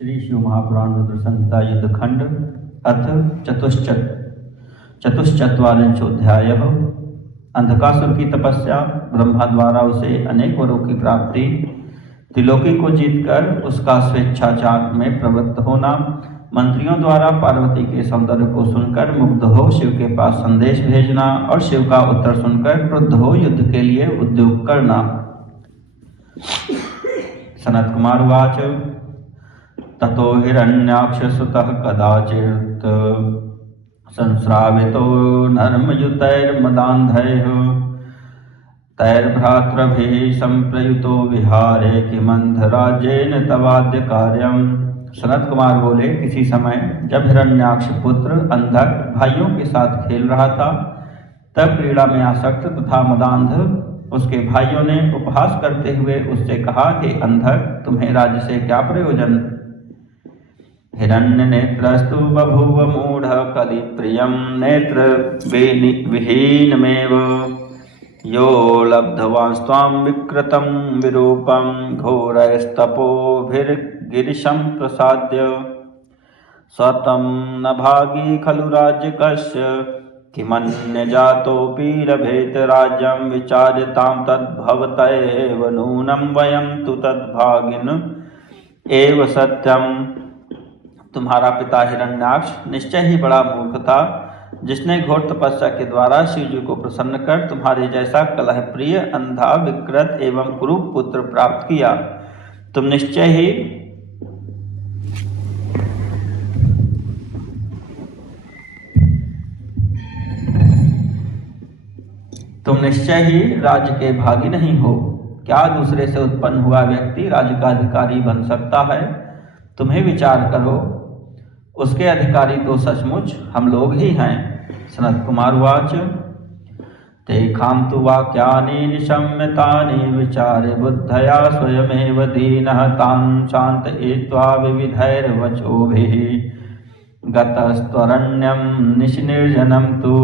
श्री शिव महापुराण रुद्र संहिता युद्धखंड अथ चतुश्चत्वारिंशोऽध्याय। अंधकासुर की तपस्या, ब्रह्मा द्वारा उसे अनेक वरों की प्राप्ति, त्रिलोकी को जीतकर उसका स्वेच्छाचार में प्रवृत्त होना, मंत्रियों द्वारा पार्वती के सौंदर्य को सुनकर मुग्ध हो शिव के पास संदेश भेजना और शिव का उत्तर सुनकर क्रुद्ध हो युद्ध के लिए उद्योग करना। सनत कुमार उवाच ततो हिरण्याक्षसुतः कदाचित् संस्रावितो नर्मयुतैर्मदान्धैः तैर्भ्रातृभिः संप्रयुतो विहारे किमन्धराज्येन तवाद्य कार्यम्। सनत कुमार बोले, किसी समय जब हिरण्याक्ष पुत्र अंधक भाइयों के साथ खेल रहा था, तब क्रीड़ा में आसक्त तथा मदान्ध उसके भाइयों ने उपहास करते हुए उससे कहा, हे अंधक, तुम्हें राज्य से क्या प्रयोजन? हिरण्यनेत्रस्तु बभूव मूढ़ कलिप्रियं नेत्र विहीनमेव यो लब्धवांस्त्वां विकृतं विरूपं घोरैस्तपोभिर्गिरिशं प्रसाद्य स्वतं न भागी खलु राज्यकस्य किमन्यजातोऽपि लभेत राज्यं विचार्यतां तद्भवतैव नूनं वयं तु तद्भागिन एव सत्यम्। तुम्हारा पिता हिरण्याक्ष निश्चय ही बड़ा मूर्ख था, जिसने घोर तपस्या के द्वारा शिव जी को प्रसन्न कर तुम्हारे जैसा कलह प्रिय, अंधा, विकृत एवं कुरूप पुत्र प्राप्त किया। तुम निश्चय ही राज्य के भागी नहीं हो। क्या दूसरे से उत्पन्न हुआ व्यक्ति राज्य का अधिकारी बन सकता है? तुम्हें विचार करो, उसके अधिकारी तो सचमुच हम लोग ही हैं। सनत कुमार वाच तेषां तु वाक्यानि निशम्यतानि विचारे बुद्धया स्वयमेव दीनः तान् शान्तयित्वा विविधैर्वचोभिः गतस्त्वरण्यं निशिनिर्जनं तु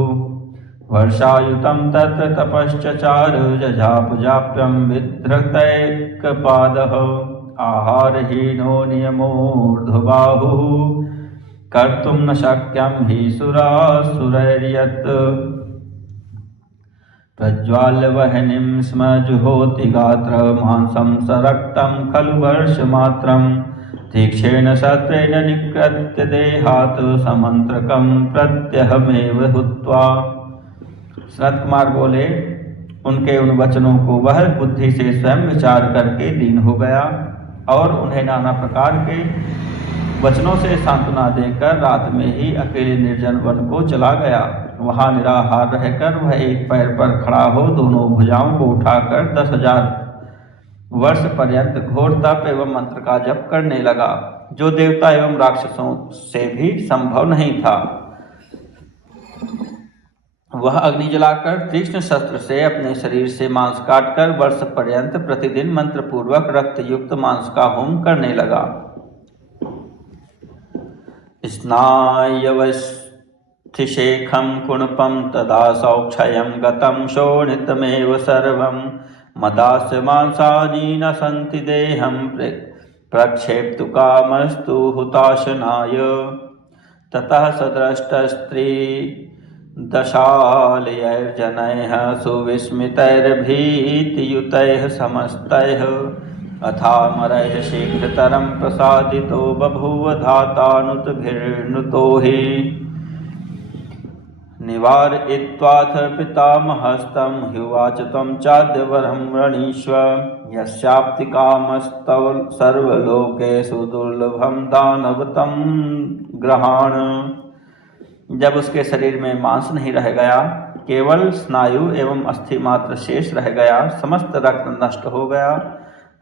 वर्षायुतं तत्र तपश्चचार जजापजाप्यं विधृतैकपादः आहारहीनो नियमोर्ध्वबाहुः कर्तुं न शक्यं हि सुरासुरैर्यत् प्रज्वाल्यवह्निं स्म जुहोति गात्र मांसं सरक्तं खलु वर्षमात्रं तीक्ष्णेन शस्त्रेण निकृत्य देहात् समन्त्रकं प्रत्यहमेव हुत्वा। सनत कुमार बोले, उनके उन वचनों को वह बुद्धि से स्वयं विचार करके दीन हो गया और उन्हें नाना प्रकार के वचनों से सांत्वना देकर रात में ही अकेले निर्जन वन को चला गया। वहां निराहार रहकर वह एक पैर पर खड़ा हो दोनों भुजाओं को उठाकर 10,000 वर्ष पर्यंत घोर तप एवं मंत्र का जप करने लगा, जो देवता एवं राक्षसों से भी संभव नहीं था। वह अग्नि जलाकर तीक्ष्ण शस्त्र से अपने शरीर से मांस काटकर वर्ष पर्यंत प्रतिदिन मंत्र पूर्वक रक्त युक्त मांस का होम करने लगा। स्नायवस्थिशेखं कुणपं तदा सौक्षयं गतं शोणितमेव सर्वं मदास्य मांसानि न सन्ति देहं प्रक्षेप्तु कामस्तु हुताशनाय। ततः सदृष्टस्त्री दशालयैर्जनैः सुविस्मितैर्भीतियुतैः समस्तैः अथामरैः शीघ्रतरं प्रसादितो बभूव धातानुतभिर्नुतो हि निवारयित्वाथ पितामहस्तं ह्युवाच त्वं चाद्यवरं वृणीष्व यस्याप्तिकामस्तव सर्वलोकेषु दुर्लभं दानवतं ग्रहाण। जब उसके शरीर में मांस नहीं रह गया, केवल स्नायु एवं अस्थि मात्र शेष रह गया, समस्त रक्त नष्ट हो गया,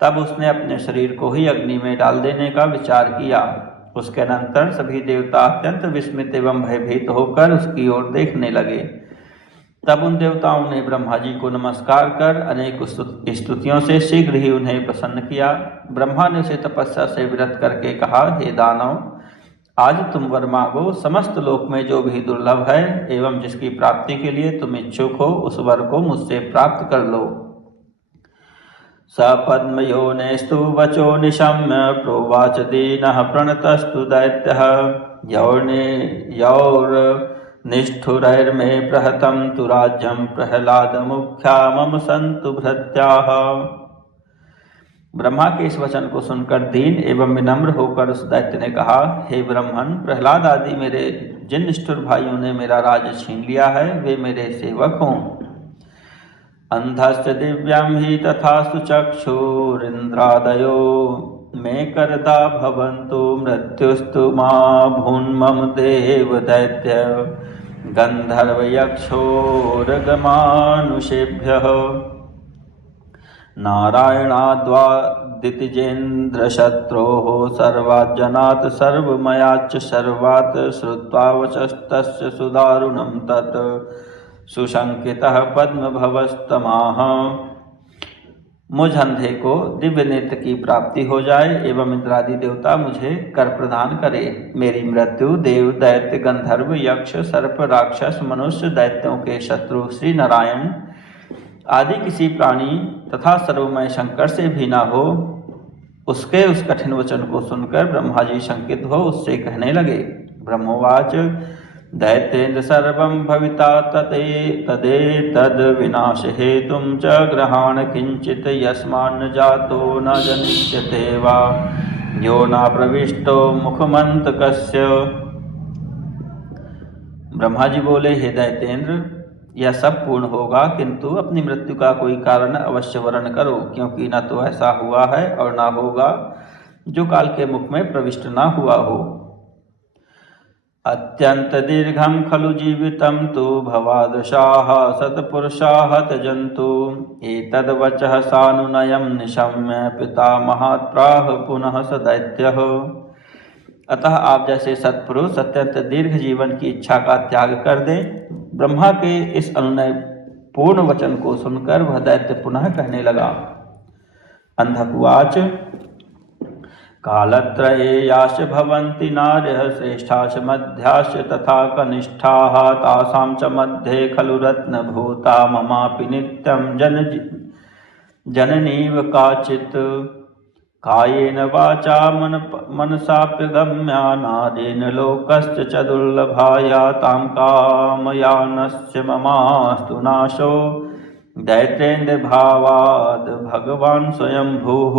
तब उसने अपने शरीर को ही अग्नि में डाल देने का विचार किया। उसके अनंतर सभी देवता अत्यंत विस्मित एवं भयभीत होकर उसकी ओर देखने लगे। तब उन देवताओं ने ब्रह्मा जी को नमस्कार कर अनेक स्तुतियों से शीघ्र ही उन्हें प्रसन्न किया। ब्रह्मा ने उसे तपस्या से विरत करके कहा, हे दानव, आज तुम वर मांगो। समस्त लोक में जो भी दुर्लभ है एवं जिसकी प्राप्ति के लिए तुम इच्छुक हो, उस वर को मुझसे प्राप्त कर लो। स पद्मयोनेस्तु वचो निशम्य प्रोवाच दीनः प्रणतस्तु दैत्यः यौर्निष्ठुरैर्मे प्रहतं तु राज्यं प्रह्लादमुख्या मम सन्तु भृत्याः। ब्रह्मा के इस वचन को सुनकर दीन एवं विनम्र होकर उस दैत्य ने कहा, हे ब्रह्मन, प्रहलाद आदि मेरे जिन निष्ठुर भाइयों ने मेरा राज्य छीन लिया है वे मेरे सेवक हों। अंधश्च दिव्यं हि तथास्तु चक्षुरिन्द्रादयो मे करदा भवन्तु मृत्युस्तु मा भून्मम देव दैत्य गन्धर्वयक्षोरगमानुषेभ्यः। नारायणाद्वादितिजेन्द्रशत्रोः सर्वाज्जनात् सर्वमयाच्च सर्वात् श्रुत्वा वचस्तस्य सुदारुणं तत् सुशंकितः पद्मभवस्तमाह। मुझ अंधे को दिव्य नेत्र की प्राप्ति हो जाए एवं इंद्रादि देवता मुझे कर प्रदान करे। मेरी मृत्यु देव दैत्य गंधर्व यक्ष सर्प राक्षस मनुष्य दैत्यों के शत्रु श्री नारायण आदि किसी प्राणी तथा सर्वमय शंकर से भी न हो। उसके उस कठिन वचन को सुनकर ब्रह्मा जी शंकित हो उससे कहने लगे। ब्रह्मोवाच दैत्येन्द्र सर्वं भविता तदेतद् विनाश हेतुं च ग्रहाण किंचित यस्मान्न जातो न जनिष्यते वा यो न प्रविष्टो मुखमंतकस्य। ब्रह्मा जी बोले, हे दैत्येंद्र, यह सब पूर्ण होगा, किंतु अपनी मृत्यु का कोई कारण अवश्य वर्ण करो, क्योंकि न तो ऐसा हुआ है और न होगा जो काल के मुख में प्रविष्ट न हुआ हो। अत्यंत दीर्घं खलु जीवितं तु भवादृशाः सत्पुरुषाः त्यजन्तु एतद्वचः सानुनयं निशम्य पितामहात् प्राह पुनः स दैत्यः। अतः आप जैसे सत्पुरुष अत्यंत दीर्घ जीवन की इच्छा का त्याग कर दें। ब्रह्मा के इस अनुनय पूर्ण वचन को सुनकर वह दैत्य पुनः कहने लगा। अंधक कालत्रयेयाश्च भवन्ति नार्यः श्रेष्ठाश्च मध्याश्च तथा कनिष्ठाः तासां च मध्ये खलु रत्नभूता ममापि नित्यं जननीव काचित् कायेन वाचा मनसाप्यगम्या नारेण लोकश्च च दुर्लभाया तां कामयानस्य ममास्तु नाशो दैत्येन्द्र भावाद् भगवान् स्वयंभूः।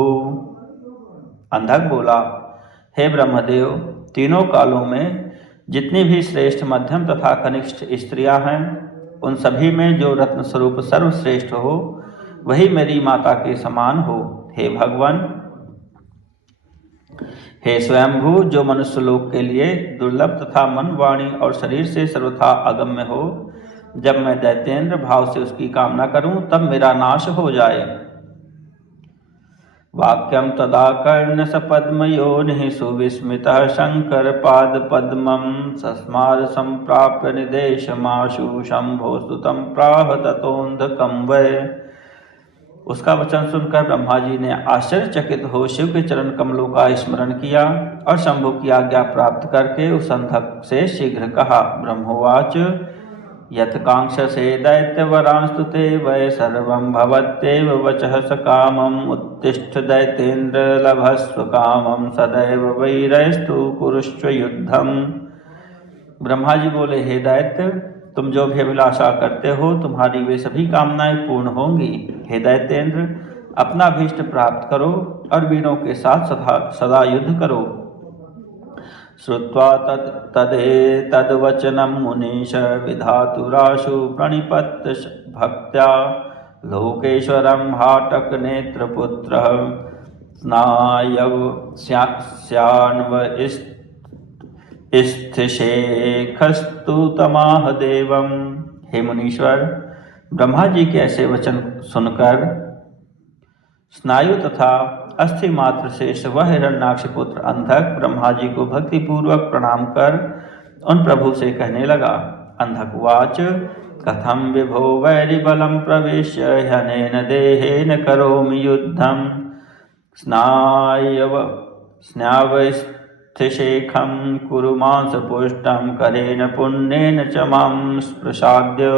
अंधक बोला, हे ब्रह्मदेव, तीनों कालों में जितनी भी श्रेष्ठ मध्यम तथा कनिष्ठ स्त्रियां हैं उन सभी में जो रत्न स्वरूप सर्वश्रेष्ठ हो वही मेरी माता के समान हो। हे भगवान, हे स्वयंभू, जो मनुष्य लोक के लिए दुर्लभ तथा मन वाणी और शरीर से सर्वथा अगम्य हो, जब मैं दैत्येंद्र भाव से उसकी कामना करूं तब मेरा नाश हो जाए। वाक्यं तदा कर्ण सपद्मयोनिः सुविस्मितः शंकर पाद पद्मं सस्मार संप्राप्य निदेशमाशु शंभो स्तुतं प्राह ततोऽन्धकं वै। उसका वचन सुनकर ब्रह्मा जी ने आश्चर्यचकित हो शिव के चरण कमलों का स्मरण किया और शंभु की आज्ञा प्राप्त करके उस अंधक से शीघ्र कहा। ब्रह्मोवाच यत्कांक्षसे दैत्यवरांस्तु ते वै सर्वं भवत्येव वचः सकामम् उत्तिष्ठ दैत्येन्द्र लभस्व कामं सदैव वैरस्तु कुरुष्व युद्धम्। ब्रह्मा जी बोले, हे दैत्य, तुम जो भी अभिलाषा करते हो तुम्हारी वे सभी कामनाएं पूर्ण होंगी। हे दैत्येन्द्र, अपना भीष्ट प्राप्त करो और वीरों के साथ सदा युद्ध करो। श्रुत्वा तद्वचनं मुनीश विधातुराशु प्रणिपत्य भक्त्या लोकेश्वरं हाटकनेत्रपुत्रः स्नायवस्यान्वस्थिषेखस्तु तमाह देवम्। हे मुनीश्वर, ब्रह्मा जी के ऐसे वचन सुनकर स्नायु तथा अस्थि मात्र शेष वह हिरण्याक्ष पुत्र अंधक ब्रह्मा जी को भक्ति पूर्वक प्रणाम कर उन प्रभु से कहने लगा। अंधक वाच कथम विभो वैरि बलम प्रवेश्य ह्यनेन देहेन करोमि युद्धम स्नायवस्थिशेखं कुरु मांसपुष्टं करेण पुण्येन च मां स्पृशाद्य।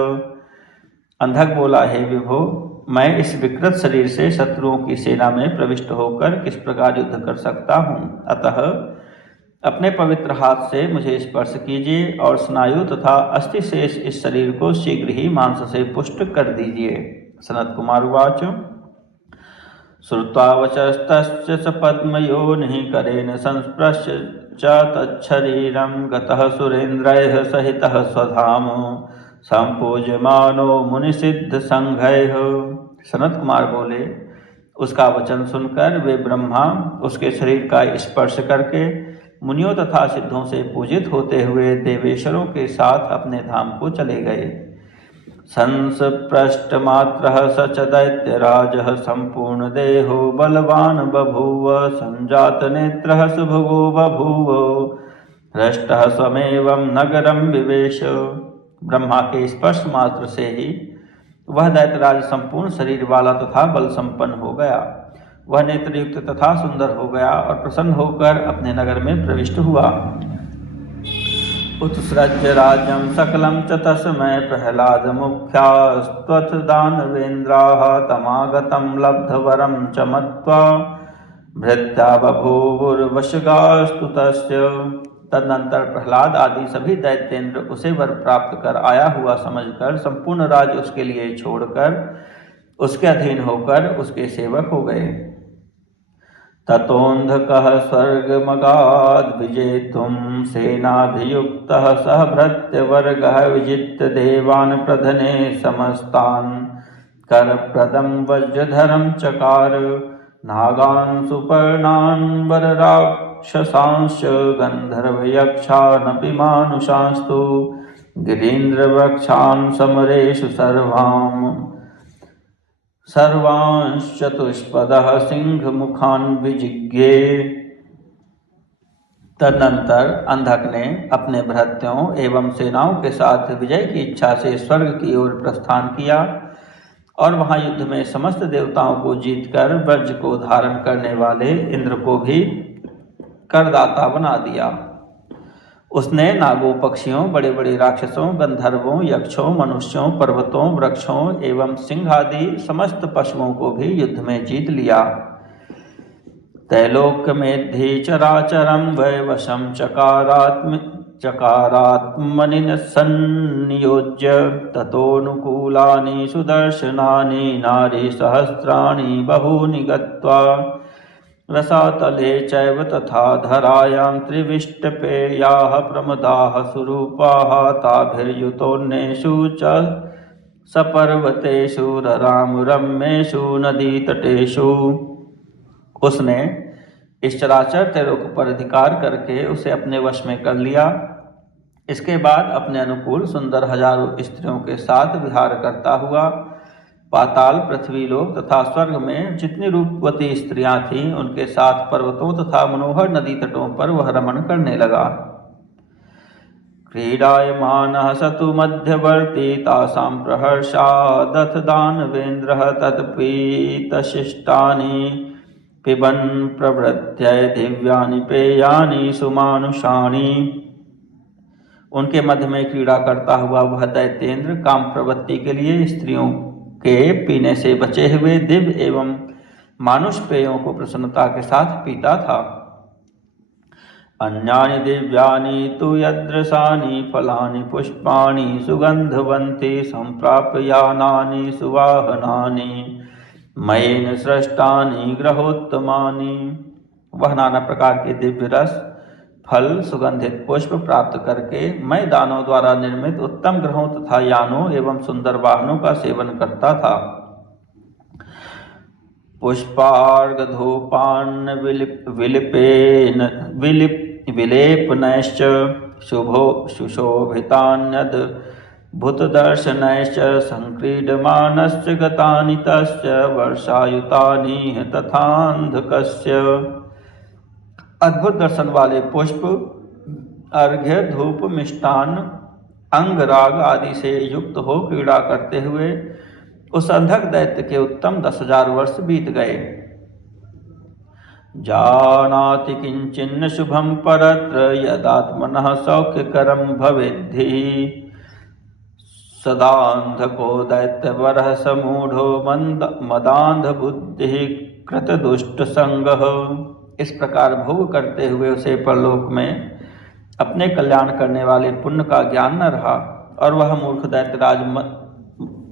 अंधक बोला, हे विभो, मैं इस विकृत शरीर से शत्रुओं की सेना में प्रविष्ट होकर किस प्रकार युद्ध कर सकता हूँ। अतः अपने पवित्र हाथ से मुझे स्पर्श कीजिए और स्नायु तथा अस्थि शेष इस शरीर को शीघ्र ही मांस से पुष्ट कर दीजिए। सनत कुमार उवाच श्रुत्वा वचस्तस्य स पद्मयोनिः करेण संस्पृश्य च तच्छरीरं गतः सुरेन्द्रैः सहितः स्वधाम संपूज्यमानो मुनिसिद्ध संघैः। सनत कुमार बोले, उसका वचन सुनकर वे ब्रह्मा उसके शरीर का स्पर्श करके मुनियों तथा सिद्धों से पूजित होते हुए देवेश्वरों के साथ अपने धाम को चले गए। संस्पृष्टमात्रः स च दैत्यराजः संपूर्ण देहो बलवान बभूव संजातनेत्रः सुभगो बभूव हृष्टः स्वमेवं नगरं विवेश। ब्रह्मा के स्पर्श मात्र से ही वह दैत्यराज संपूर्ण शरीर वाला तथा बल संपन्न हो गया। वह नेत्रयुक्त तथा सुंदर हो गया और प्रसन्न होकर अपने नगर में प्रविष्ट हुआ। उत्सृज्य राज्यं सकलं च तस्मै प्रह्लाद मुख्यास्त्वथ दानवेन्द्राः तमागतं लब्धवरं च मत्वा भृत्या बभूवुर्वशगास्तु तस्य। तदनंतर प्रह्लाद आदि सभी दैत्येंद्र उसे वर प्राप्त कर आया हुआ समझकर संपूर्ण राज्य उसके लिए छोड़कर उसके अधीन होकर उसके सेवक हो गए। ततोऽन्धकः स्वर्गमगाद् विजेतुं सेनाभियुक्तः सह भृत्यवर्गः विजित्य देवान् प्रधने समस्तान् करप्रदं वज्रधरं चकार नागान् सुपर्णान् वरराक्षसांश्च गन्धर्वयक्षानपि मानुषांस्तु गिरीन्द्रवृक्षान् समरेषु सर्वांश्चतुष्पदः सिंहमुखान् विजिज्ञे। तदनंतर अंधक ने अपने भृत्यों एवं सेनाओं के साथ विजय की इच्छा से स्वर्ग की ओर प्रस्थान किया और वहां युद्ध में समस्त देवताओं को जीतकर वज्र को धारण करने वाले इंद्र को भी करदाता बना दिया। उसने नागों, पक्षियों, बड़े बड़े राक्षसों, गंधर्वों, यक्षों, मनुष्यों, पर्वतों, वृक्षों एवं सिंह आदि समस्त पशुओं को भी युद्ध में जीत लिया। त्रैलोक्यमेद्धि चराचरं वैवशं चकारात्मनि सन्नियोज्य ततोऽनुकूलानि सुदर्शनानि नारी सहस्राणि बहूनि गत्वा रसातले चैव तथा धरायां त्रिविष्टपेयाः प्रमदाः सुरूपाः ताभिर्युतोन्नेषु च सपर्वतेषु रराम रम्येषु नदीतटेषु। उसने इस चराचर त्रैलोक पर अधिकार करके उसे अपने वश में कर लिया। इसके बाद अपने अनुकूल सुंदर हजारों स्त्रियों के साथ विहार करता हुआ पाताल, पृथ्वी लोक तथा स्वर्ग में जितनी रूपवती स्त्रियां थीं उनके साथ पर्वतों तथा मनोहर नदी तटों पर वह रमण करने लगा। क्रीडायमानः स तु मध्यवर्ती तासां प्रहर्षादथ दानवेन्द्रः तत्पीतशिष्टानि पिबन् प्रवृत्य दिव्यानि पेयानि सुमानुषाणि। उनके मध्य में क्रीड़ा करता हुआ वह दैत्येंद्र काम प्रवृत्ति के लिए स्त्रियों के पीने से बचे हुए दिव्य एवं मानुष पेयों को प्रसन्नता के साथ पीता था। अन्यानि दिव्यानि तु यदृशानि फलानि पुष्पाणि सुगंधवन्ति संप्राप्यानानि सुवाहनानि मयेन सृष्टानि ग्रहोत्तमानि। वह नाना प्रकार के दिव्य रस, फल, सुगंधित पुष्प प्राप्त करके मैं दानों द्वारा निर्मित उत्तम ग्रहों तथा यानों एवं सुंदर वाहनों का सेवन करता था। पुष्पार्घधूपान् विलेपनैश्च सुशोभितान्यद् भूतदर्शनैश्च संक्रीडमानश्च गतानि तस्य वर्षायुतानि तथान्धकस्य। अद्भुत दर्शन वाले पुष्प, अर्घ्य, धूप, मिष्टान्न, अंगराग आदि से युक्त हो क्रीड़ा करते हुए उस अंधक दैत्य के उत्तम 10,000 वर्ष बीत गए। जानाति किंचिन्न शुभम परत्र यदात्मनः सौख्यकरं भवेद्धि सदान्धको दैत्यवरः समूढ़ो मदान्ध बुद्धि कृत दुष्ट संगः। इस प्रकार भोग करते हुए उसे परलोक में अपने कल्याण करने वाले पुण्य का ज्ञान न रहा और वह मूर्ख दैत्यराज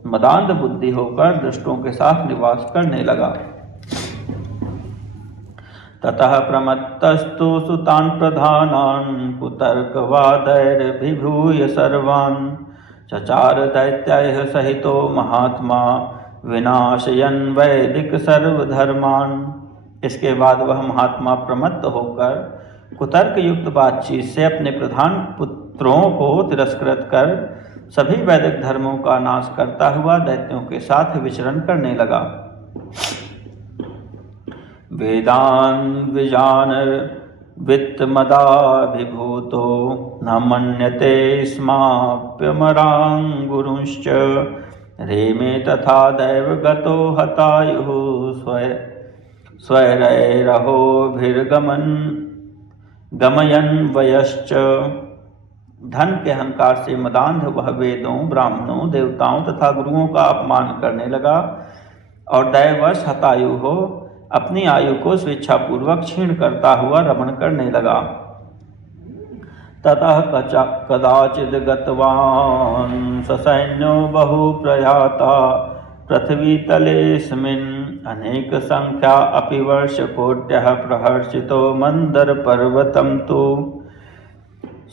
मदान्ध बुद्धि होकर दुष्टों के साथ निवास करने लगा। ततः प्रमत्तस्तु सुतान् प्रधानान् कुतर्कवादैर्विभूय सर्वान् चचार दैत्याय सहितो महात्मा विनाशयन् वैदिक सर्वधर्मान्। इसके बाद वह महात्मा प्रमत्त होकर कुतर्क युक्त बातचीत से अपने प्रधान पुत्रों को तिरस्कृत कर सभी वैदिक धर्मों का नाश करता हुआ दैत्यों के साथ विचरण करने लगा। वेदान् विजान वित्तमदाभिभूतो न मन्यते स्माप्यमरां गुरुश्च रेमे तथा दैव गतो हतायुः गमयन् वयश्च। धन के अहंकार से मदान्ध वह वेदों, ब्राह्मणों, देवताओं तथा गुरुओं का अपमान करने लगा और दैववश हतायु हो अपनी आयु को स्वेच्छापूर्वक क्षीण करता हुआ रमण करने लगा। ततः कदाचिद गतवान् ससैन्यो बहु प्रयाता पृथ्वी तलेऽस्मिन् अनेक संख्या अपि वर्षकोट्यः प्रहर्षितो मंदर पर्वतं तु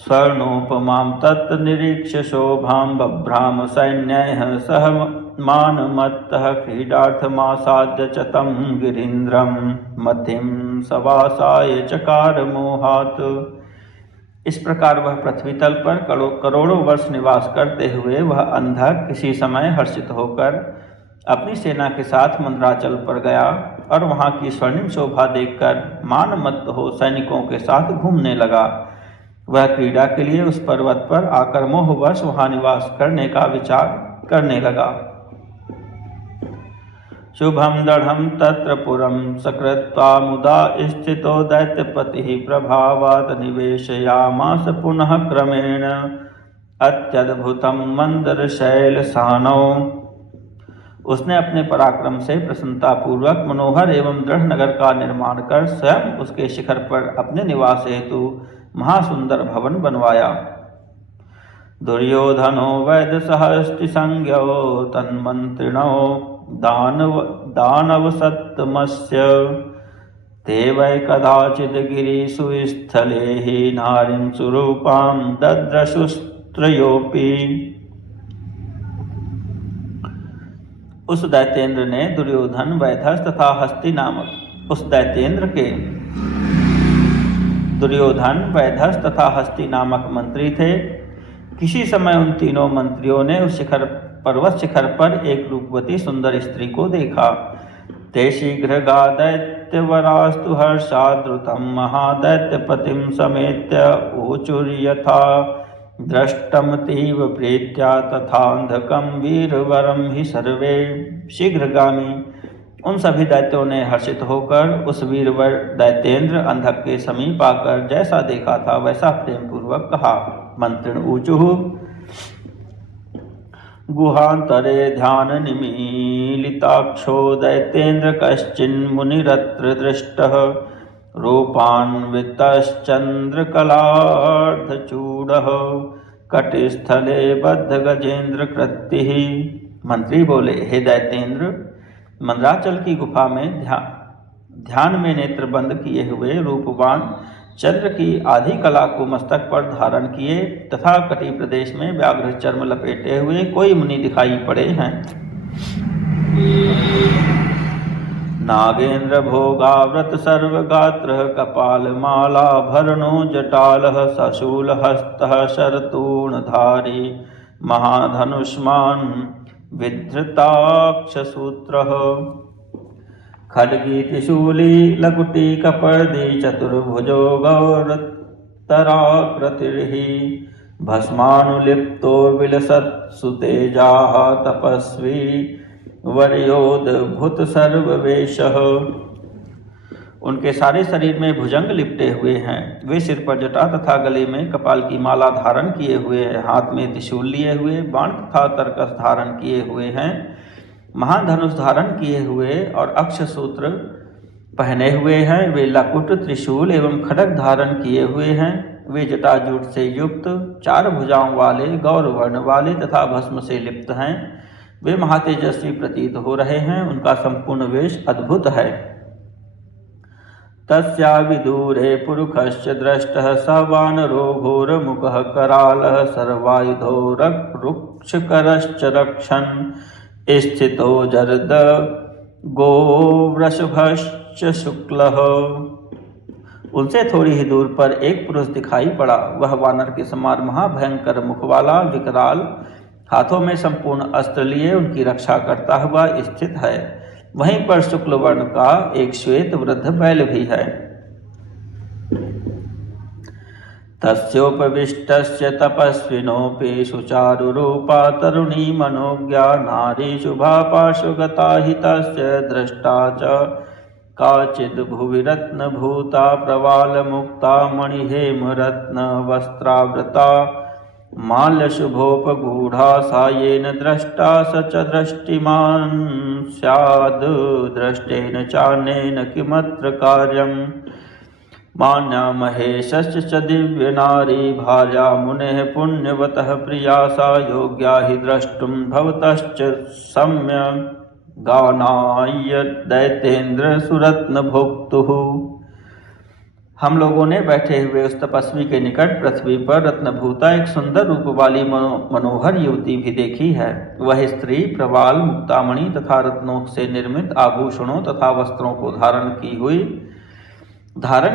स्वर्णोपमां तत् निरीक्ष्य शोभां बभ्राम सैन्यैः सह मानमत्तः क्रीडार्थमासाद्य च तं गिरीन्द्रं मतिं सवासाय चकार मोहात्। इस प्रकार वह पृथ्वी तल पर करोड़ों वर्ष निवास करते हुए वह अंधक किसी समय हर्षित होकर अपनी सेना के साथ मंदराचल पर गया और वहां की स्वर्णिम शोभा देखकर मानमत्त हो सैनिकों के साथ घूमने लगा। वह क्रीड़ा के लिए उस पर्वत पर आकर मोहवश वहां निवास करने का विचार करने लगा। शुभम दृढ़ं तत्र पुरं सकृत्वा मुदा स्थितो दैत्यपतिः प्रभावात् निवेशयामास पुनः क्रमेण अत्यद्भुतं मंदरशैलसानौ। उसने अपने पराक्रम से प्रसन्नता पूर्वक मनोहर एवं दृढ़ नगर का निर्माण कर स्वयं उसके शिखर पर अपने निवास हेतु महासुंदर भवन बनवाया। दुर्योधनो वैद्य सहस्ति संज्ञो तन्मंत्रिणो दानव सत्तमस्य ते वै कदाचित् गिरिषु स्थले हि नारीं सुरूपां दद्रशुस्त्रयोऽपि। उस दैत्येंद्र ने दुर्योधन, वैधस तथा हस्ती नामक उस दैत्येंद्र के दुर्योधन, वैधस तथा हस्ती नामक मंत्री थे। किसी समय उन तीनों मंत्रियों ने उस पर्वत शिखर पर एक रूपवती सुंदर स्त्री को देखा। ते शीघ्र गा दैत्यवरास्तु हर्षाद्रुतं महादैत्यपतिं समेत्य ऊचुर्यथा दृष्टमतीव प्रीत्या तथान्धकं वीरवरं हि सर्वे। शीघ्रगामी उन सभी दैत्यों ने हर्षित होकर उस वीरवर दैत्येंद्र अंधक के समीप आकर जैसा देखा था वैसा प्रेम पूर्वक कहा। मंत्रिण ऊचुः गुहांतरे ध्यान निमीलिताक्षो दैत्येंद्र कश्चिन्मुनिरत्र दृष्टः रूपान्वितश्चंद्रकलार्धचूडः कटिस्थले बद्ध गजेंद्र कृत्तिः। मंत्री बोले, हे दैत्येंद्र, मंदराचल की गुफा में ध्यान में नेत्र बंद किए हुए रूपवान चंद्र की आधी कला को मस्तक पर धारण किए तथा कटी प्रदेश में व्याघ्र चर्म लपेटे हुए कोई मुनि दिखाई पड़े हैं। नागेंद्र भोगाव्रत सर्वगात्र कपालमालाभरणो जटालः सशूलहस्तः शरतूर्णधारी महाधनुष्मान् विधृताक्षसूत्रः खड्गी त्रिशूली लकुटी कपर्दी चतुर्भुजो गौरतराकृतिर्हि भस्मानुलिप्तो विलसत्सुतेजाः तपस्वी वर्योद्भुत सर्ववेशः। उनके सारे शरीर में भुजंग लिपटे हुए हैं। वे सिर पर जटा तथा गले में कपाल की माला धारण किए हुए हैं। हाथ में त्रिशूल लिए हुए, बाण तथा तरकस धारण किए हुए हैं, महाधनुष धारण किए हुए और अक्ष सूत्र पहने हुए हैं। वे लकुट, त्रिशूल एवं खड्ग धारण किए हुए हैं। वे जटाजूट से युक्त, 4 भुजाओं वाले, गौर वर्ण वाले तथा भस्म से लिप्त हैं। वे महातेजस्वी प्रतीत हो रहे हैं। उनका संपूर्ण वेश अद्भुत है। तस्या विदूरे पुरुषश्च दृष्टः स वानरो घोरमुखः करालः सर्वायुधो रुक्षकरश्च रक्षन् स्थितो जर्द गोवृषभश्च शुक्लः। उनसे थोड़ी ही दूर पर एक पुरुष दिखाई पड़ा। वह वानर के समान महाभयंकर मुख वाला, विकराल, हाथों में संपूर्ण अस्त्र लिए उनकी रक्षा करता हुआ स्थित है। वहीं पर शुक्ल वर्ण का एक श्वेत वृद्ध बैल भी है। तस्योपविष्टस्य तपस्विनोऽपि सुचारुरूपा तरुणी मनोज्ञा नारी शुभा पार्श्वगता हि तस्य दृष्टा च काचिद् भुवि रत्नभूता प्रवालमुक्ता मणिहेमरत्न वस्त्रावृता माल्यशुभोपगूढ़ा सा येन दृष्टा स च दृष्टिमान् स्याद् दृष्टेन चान्येन किमत्र कार्यम्। मान्या महेशश्च च दिव्यनारी भार्या मुनेः पुण्यवतः प्रिया सा योग्या हि द्रष्टुं भवतश्च सम्यग् गानाय दैतेन्द्र सुरत्न भोक्तुः। हम लोगों ने बैठे हुए उस तपस्वी के निकट पृथ्वी पर रत्नभूता एक सुंदर रूप वाली मनोहर युवती भी देखी है। वह स्त्री प्रवाल, मुक्तामणि तथा रत्नों से निर्मित आभूषणों तथा वस्त्रों को धारण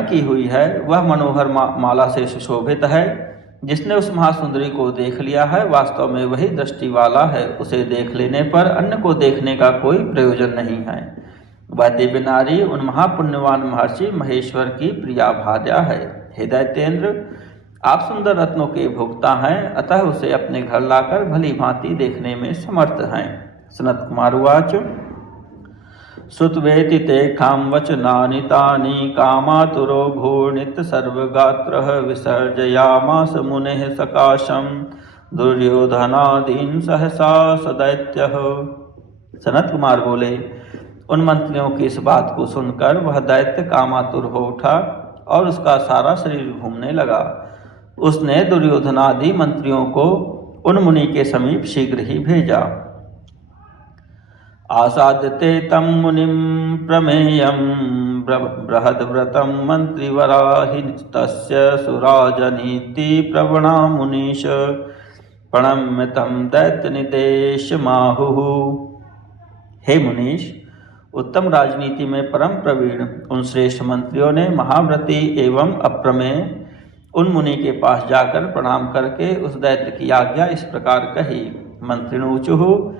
की हुई है। वह मनोहर माला से सुशोभित है। जिसने उस महासुंदरी को देख लिया है, वास्तव में वही दृष्टि वाला है। उसे देख लेने पर अन्य को देखने का कोई प्रयोजन नहीं है। वह दिव्य नारी उन महापुण्यवान महर्षि महेश्वर की प्रिया भार्या है। हे दैतेंद्र, आप सुंदर रत्नों के भोक्ता हैं, अतः उसे अपने घर लाकर भली भांति देखने में समर्थ हैं। सनत कुमार उवाच श्रुत्वेति ते खाम वचनानि तानि कामातुरो भूर्नित सर्वगात्रः विसर्जयामास मुनेः सकाशं दुर्योधनादीन् सहसा सदैत्यः। सनत कुमार बोले, उन मंत्रियों की इस बात को सुनकर वह दैत्य कामातुर हो उठा और उसका सारा शरीर घूमने लगा। उसने दुर्योधनादि मंत्रियों को उन मुनि के समीप शीघ्र ही भेजा। आसाद्यते तं मुनिं प्रमेयं बृहद्व्रतं मंत्रिवराहितस्य सुराजनीति प्रवणा मुनीश प्रणम्य तं दैत्यनिदेशमाहुः। हे मुनीश, उत्तम राजनीति में परम प्रवीण उन श्रेष्ठ मंत्रियों ने महाव्रती एवं अप्रमेय उन मुनि के पास जाकर प्रणाम करके उस दैत्य की आज्ञा इस प्रकार कही। मंत्रिणोचुः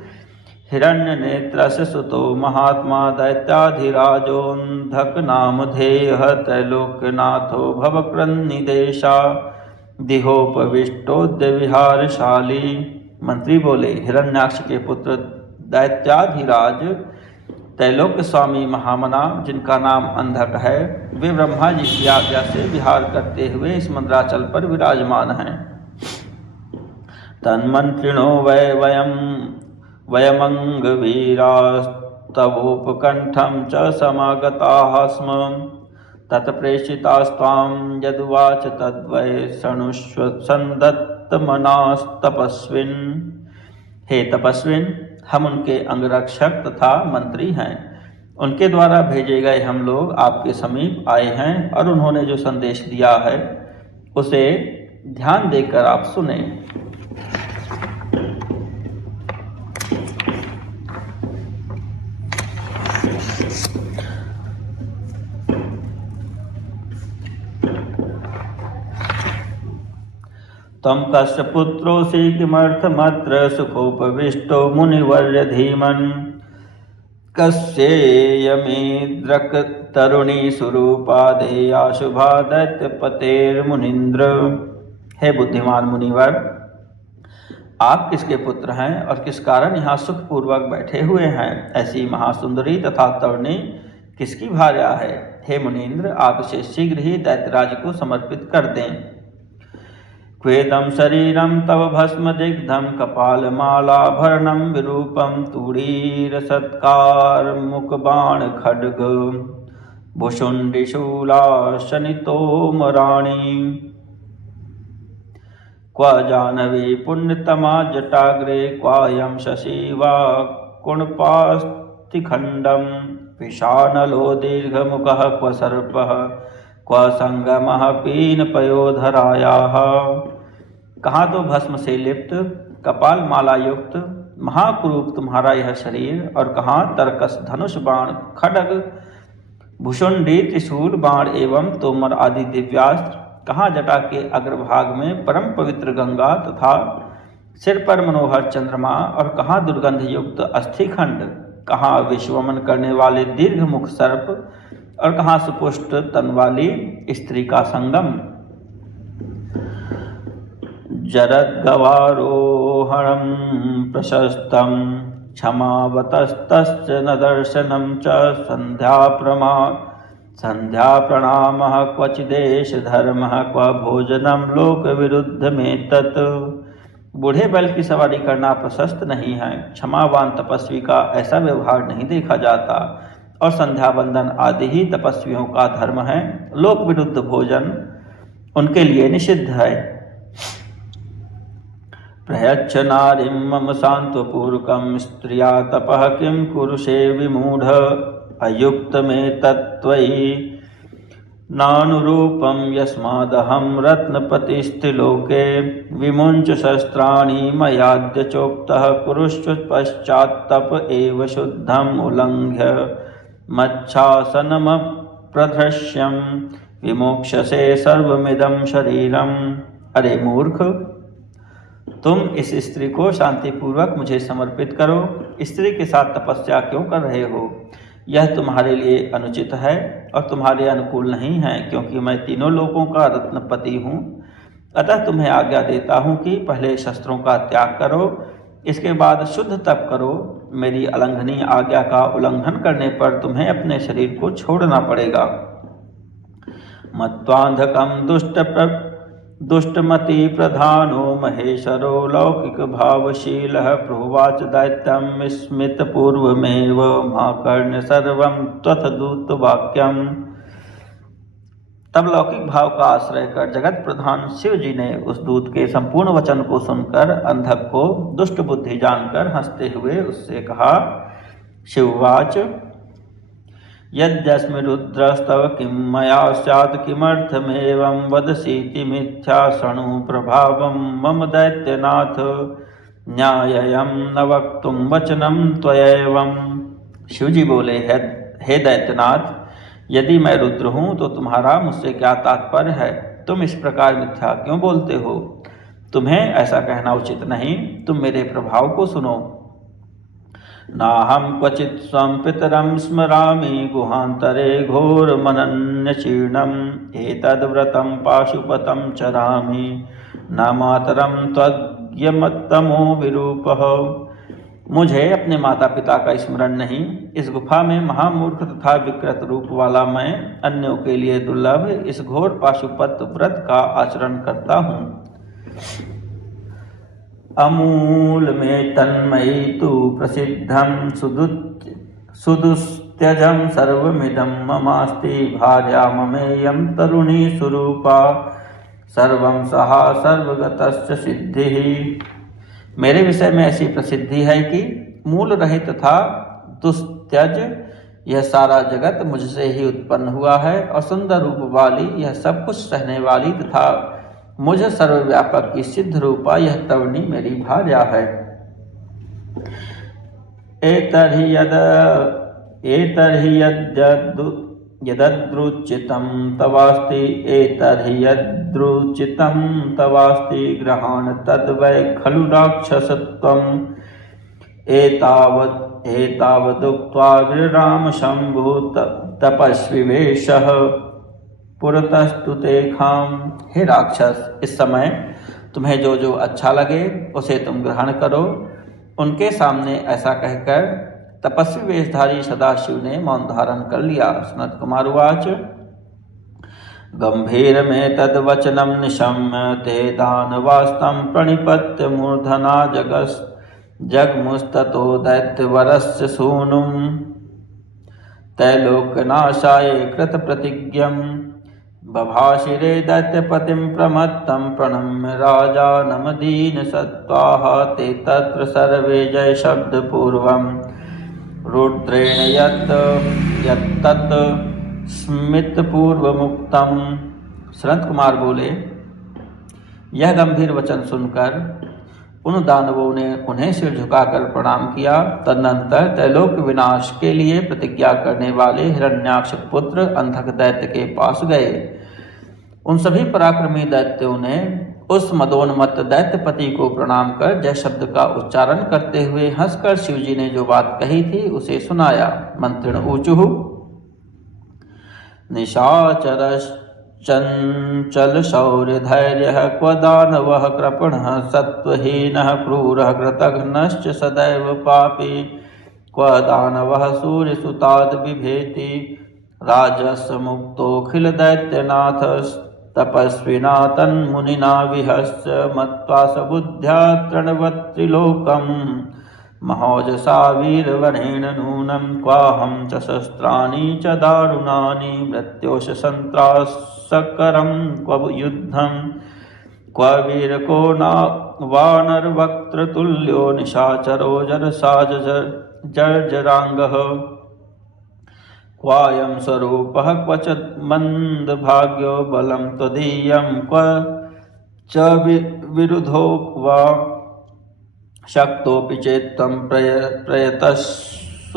हिरण्यनेत्रस्य सुतो महात्मा दैत्याधिराजोऽन्धक नामधेयः त्रैलोक्यनाथो भवकृन्निदेशा दिहोपविष्टोद्य विहारशाली। मंत्री बोले, हिरण्याक्ष के पुत्र दैत्याधिराज त्रैलोक्य स्वामी महामना, जिनका नाम अंधक है, वे ब्रह्मा जी की आज्ञा से विहार करते हुए इस मंद्राचल पर विराजमान हैं। तन्मंत्रिणो वयमंगवीरास्तवोपकंठं च समागताः स्म तत्प्रेषितास्त्वां यदुवाच तद्वै शृणुष्व संदत्तमनास्तपस्विन्। हे तपस्विन, हम उनके अंगरक्षक तथा मंत्री हैं। उनके द्वारा भेजे गए हम लोग आपके समीप आए हैं और उन्होंने जो संदेश दिया है उसे ध्यान देकर आप सुने। तम कस्य पुत्रोऽसि किमर्थमत्र सुखोपविष्टो मुनिवर्य धीमन् कस्येयमीद्रक तरुणी स्वरूपा देया शुभा दैत्यपतेर्मुनीन्द्र। हे बुद्धिमान मुनिवर, आप किसके पुत्र हैं और किस कारण यहाँ सुखपूर्वक बैठे हुए हैं? ऐसी महासुंदरी तथा तरुणी किसकी भार्या है? हे मुनीन्द्र, आप इसे शीघ्र ही दैत्यराज को समर्पित कर दें। क्वेदं शरीरं तव भस्मदिग्धं कपालमालाभरणं विरूपं तूणीरसत्कार मुखबाण खड्ग भुषुण्डिशूलाशनितोमराणि क्व जानवी पुण्यतमा जटाग्रे क्वायं शशि वा कुणपास्तिखण्डं विषानलो दीर्घमुखः क्व सर्पः क्व संगमः पीनपयोधरायाः। कहाँ तो भस्म से लिप्त कपाल माला युक्त महाकुरूप तुम्हारा यह शरीर, और कहाँ तरकस धनुष बाण खड्ग भुषुंडी त्रिशूल बाण एवं तोमर आदि दिव्यास्त्र। कहाँ जटा के अग्रभाग में परम पवित्र गंगा तथा सिर पर मनोहर चंद्रमा, और कहाँ दुर्गंध युक्त अस्थिखंड। कहाँ विश्वमन करने वाले दीर्घ मुख सर्प, और कहाँ सुपुष्ट तन वाली स्त्री का संगम। जरद्गवारोहणं प्रशस्तं क्षमावतस्तश्च न दर्शनं च संध्याप्रणामः क्वचिदेश धर्मः क्व भोजनं लोकविरुद्धमेतत्। बूढ़े बैल की सवारी करना प्रशस्त नहीं है, क्षमावान तपस्वी का ऐसा व्यवहार नहीं देखा जाता, और संध्या वंदन आदि ही तपस्वियों का धर्म है। लोक विरुद्ध भोजन उनके लिए निषिद्ध है। प्रयच्छ नारीं मम सान्त्वपूर्वकं स्त्रिया तपः किं कुरुषे विमूढ़ अयुक्त में तत्त्वयि नानुरूपं यस्मादहं रत्नपतिस्त्रिलोके विमुञ्च शस्त्राणि मयाद्य चोक्तः कुरुष्व पश्चात्तप एव शुद्धम् उल्लङ्घ्य मच्छासनमप्रधृष्यं विमोक्षसे सर्वमिदं शरीरम्। अरे मूर्ख, तुम इस स्त्री को शांतिपूर्वक मुझे समर्पित करो। स्त्री के साथ तपस्या क्यों कर रहे हो? यह तुम्हारे लिए अनुचित है और तुम्हारे अनुकूल नहीं है, क्योंकि मैं तीनों लोकों का रत्नपति हूँ। अतः तुम्हें आज्ञा देता हूँ कि पहले शस्त्रों का त्याग करो, इसके बाद शुद्ध तप करो। मेरी अलंघनीय आज्ञा का उल्लंघन करने पर तुम्हें अपने शरीर को छोड़ना पड़ेगा। मत्वान्धकं दुष्टमति प्रधानो महेशरो लौकिक भावशीलः प्रोवाच दैत्यं स्मितपूर्वमेव महाकर्ण सर्वं त्वथदूत वाक्यम्। तब लौकिक भाव का आश्रय कर जगत प्रधान शिव जी ने उस दूत के संपूर्ण वचन को सुनकर अंधक को दुष्ट बुद्धि जानकर हंसते हुए उससे कहा। शिववाच यद्यस्मि रुद्रस्तव किं मया स्यात् किमर्थमेवं वदसीति मिथ्या शृणु प्रभावं मम दैत्यनाथ न्याय्यं न वक्तुं वचनं त्वयैवं। शिवजी बोले, हे दैत्यनाथ, यदि मैं रुद्र हूँ तो तुम्हारा मुझसे क्या तात्पर्य है? तुम इस प्रकार मिथ्या क्यों बोलते हो? तुम्हें ऐसा कहना उचित नहीं। तुम मेरे प्रभाव को सुनो। नाहं क्वचित् स्वं पितरं स्मरामि गुहान्तरे घोरमनन्यचीर्णम् एतद्व्रतं पाशुपतं चरामि न मातरं त्वज्ञमत्तमो विरूपः। मुझे अपने माता पिता का स्मरण नहीं। इस गुफा में महामूर्ख तथा विकृत रूप वाला मैं अन्यों के लिए दुर्लभ इस घोर पाशुपत व्रत का आचरण करता हूँ। अमूल में तन्मयी तु प्रसिद्धं सुदुस्त्यजं सर्वमिदं ममास्ति भार्या ममेयं तरुणी स्वरूपा सर्वं सहा सर्वगतश्च सिद्धिः। मेरे विषय में ऐसी प्रसिद्धि है कि मूल रहित तथा दुस्त्यज यह सारा जगत मुझसे ही उत्पन्न हुआ है, और सुंदर रूप वाली यह सब कुछ सहने वाली तथा मुझ सर्वव्यापक की सिद्ध रूपा यह तरुणी मेरी भार्या है। एतर्हि यदद्रुचितं तवास्ति गृहाण तद्वै खलु राक्षसत्वम्। एतावदुक्त्वा विराम शम्भु तपस्वी वेशः पुरतस्तु ते खाम। हे राक्षस, इस समय तुम्हें जो जो अच्छा लगे उसे तुम ग्रहण करो। उनके सामने ऐसा कहकर तपस्वी वेशधारी सदाशिव ने मौन धारण कर लिया। सनत कुमार उवाच गंभीरमें तद्वचनं निशम्य ते दानवास्तं प्रणिपत्य मूर्धना जगमुस्ततो दैत्यवरस्य सूनुं त्रैलोक्यनाशाय कृतप्रतिज्ञं बभाषिरे दैत्यपतिं प्रमत्तं प्रणम्य राजानमदीनसत्त्वाः ते तत्र सर्वे जय शब्दपूर्वं रुद्रेण यत्तत् स्मितपूर्वमुक्तम। सनत कुमार बोले, यह गंभीर वचन सुनकर उन दानवों ने उन्हें सिर झुकाकर प्रणाम किया। तदनंतर त्रैलोक विनाश के लिए प्रतिज्ञा करने वाले हिरण्याक्ष पुत्र अंधक दैत्य के पास गए। उन सभी पराक्रमी दैत्यों ने उस मदोन्मत्त दैत्यपति को प्रणाम कर जय शब्द का उच्चारण करते हुए हंसकर शिवजी ने जो बात कही थी उसे सुनाया। मंत्रिण ऊचुः निशाचरश्चञ्चल शौर्य धैर्य क्व दानवः कृपणः सत्त्वहीनः क्रूरः कृतघ्नश्च सदैव पापी क्व दानवः सूर्यसुताद् बिभेति राजसमुक्तोऽखिल दैत्यनाथस्तपस्विना तन्मुनिना विहस्य मत्वा सबुद्ध्या तृणवत्त्रिलोकम् महोजसा वीरवरेण नूनं क्वाहं च शस्त्राणि च दारुणानि मृत्योश सन्त्रासकरं क्व युद्धं क्व वीरको वानरवक्त्रतुल्यो निशाचरो जर्जराङ्गः क्वायं स्वरूपः क्वचित् मन्दभाग्यो बलं त्वदीयं क्व च विरुधो वा शक्तोऽपि चेत्त्वं प्रयतस्व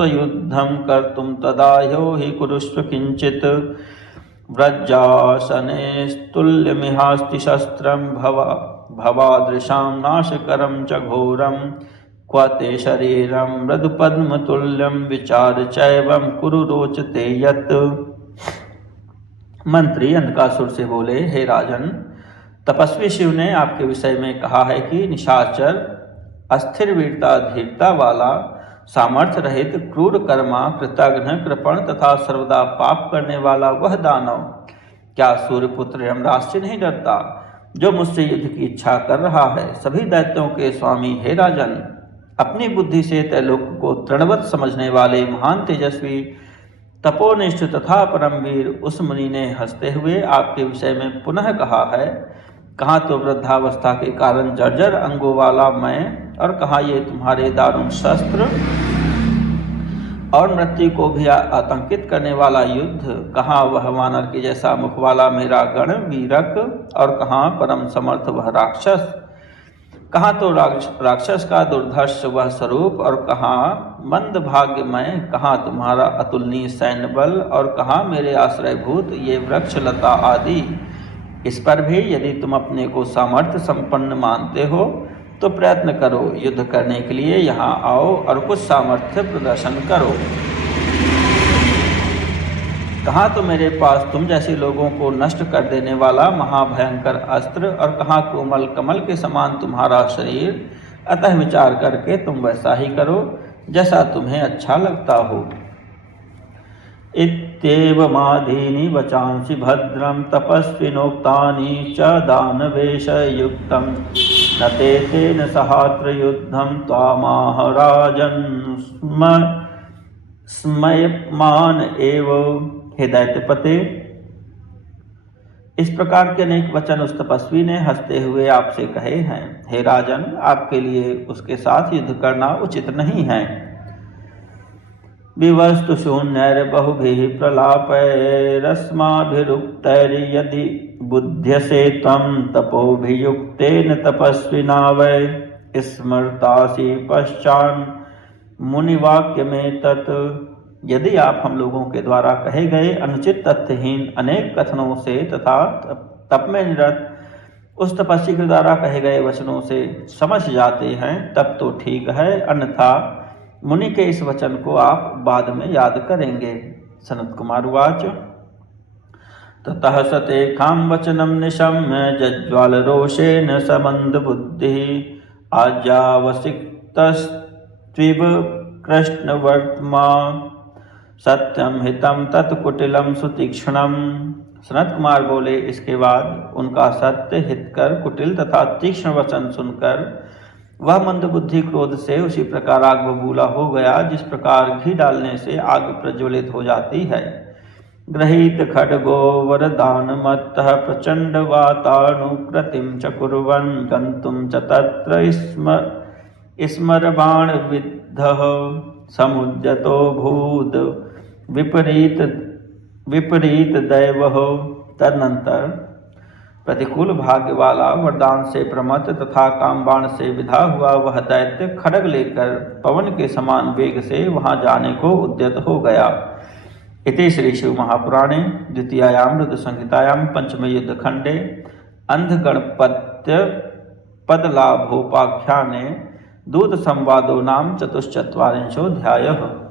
कर्तुं तदा ह्यो हि कुरुष्व किञ्चित् व्रजासनेस्तुल्यमिहास्ति शस्त्रं भवादृशां नाशकरं च घोरं क्व ते शरीरं मृदुपद्मतुल्यं विचार्य चैवं कुरु रोचते यत्। मंत्री अंधकासुर से बोले, हे राजन, तपस्वी शिव ने आपके विषय में कहा है कि निशाचर, अस्थिर वीरता धीरता वाला, सामर्थ्य रहित, क्रूर कर्मा, कृतघ्न, कृपण तथा सर्वदा पाप करने वाला वह दानव क्या सूर्यपुत्र यमराज से नहीं डरता, जो मुझसे युद्ध की इच्छा कर रहा है। सभी दैत्यों के स्वामी हे राजन, अपनी बुद्धि से त्रैलोक को तृणवत समझने वाले महान तेजस्वी तपोनिष्ठ तथा परमवीर उस मुनि ने हंसते हुए आपके विषय में पुनः कहा है, कहाँ तो वृद्धावस्था के कारण जर्जर अंगों वाला मैं, और कहाँ ये तुम्हारे दारुण शस्त्र और मृत्यु को भी आतंकित करने वाला युद्ध, कहाँ वह वानर के जैसा मुख वाला मेरा गण वीरक, और कहाँ परम समर्थ वह राक्षस, कहाँ तो राक्षस का दुर्धर्ष वह स्वरूप, और कहाँ मंद भाग्य मैं, कहाँ तुम्हारा अतुलनीय सैन्य बल, और कहाँ मेरे आश्रयभूत ये वृक्ष लता आदि। इस पर भी यदि तुम अपने को सामर्थ्य संपन्न मानते हो तो प्रयत्न करो, युद्ध करने के लिए यहाँ आओ और कुछ सामर्थ्य प्रदर्शन करो। कहाँ तो मेरे पास तुम जैसे लोगों को नष्ट कर देने वाला महाभयंकर अस्त्र, और कहाँ कोमल कमल के समान तुम्हारा शरीर। अतः विचार करके तुम वैसा ही करो जैसा तुम्हें अच्छा लगता हो। इत्येवमादीनि वचांसि भद्रं तपस्विनोक्तानि च दानवेशयुक्तं न ते तेन सहात्र युद्धं त्वामाह राजन् स्मयमान एव। हे दैत्यपते, इस प्रकार के अनेक वचन उस तपस्वी ने हंसते हुए आपसे कहे हैं। हे राजन, आपके लिए उसके साथ युद्ध करना उचित नहीं है। विवस्तु शून्यैर्बहुभिः प्रलापैरस्माभिरुक्तैर्यदि बुध्यसे त्वं तपोभियुक्तेन तपस्विना वै स्मृतासि पश्चान् मुनिवाक्यमेतत्। यदि आप हम लोगों के द्वारा कहे गए अनुचित तथ्यहीन अनेक कथनों से तथा तप में निरत उस तपस्वी के द्वारा कहे गए वचनों से समझ जाते हैं तब तो ठीक है, अन्यथा मुनि के इस वचन को आप बाद में याद करेंगे। सनत कुमार उवाच ततः सतेखां वचनं निशम्य जज्ज्वाल रोषेण समन्द बुद्धिः आज्यावसिक्तस्त्विव कृष्णवर्त्मा सत्यम हितम तत्कुटिलम सुतीक्ष्णम। सनत कुमार बोले, इसके बाद उनका सत्य, हितकर, कुटिल तथा तीक्ष्ण वचन सुनकर वह मंदबुद्धि क्रोध से उसी प्रकार आग बबूला हो गया जिस प्रकार घी डालने से आग प्रज्वलित हो जाती है। गृहीत खड्गो वरदान मत्तः प्रचंड वातानुकृतिम च कुर्वन् गन्तुं च तत्र स्मरबाण विद्धः समुद्यतो भूद विपरीत दैवः। तदनंतर प्रतिकूल भाग्य वाला, वरदान से प्रमत्त तथा कामबाण से विधा हुआ वह दैत्य खड्ग लेकर पवन के समान वेग से वहां जाने को उद्यत हो गया। इति श्री शिव महापुराणे द्वितीयायां रुद्रसंहितायां पंचमे युद्धखंडे अंधगणपत्य पदलाभोपाख्याने दूत संवादो नाम चतुश्चत्वारिंशोऽध्यायः।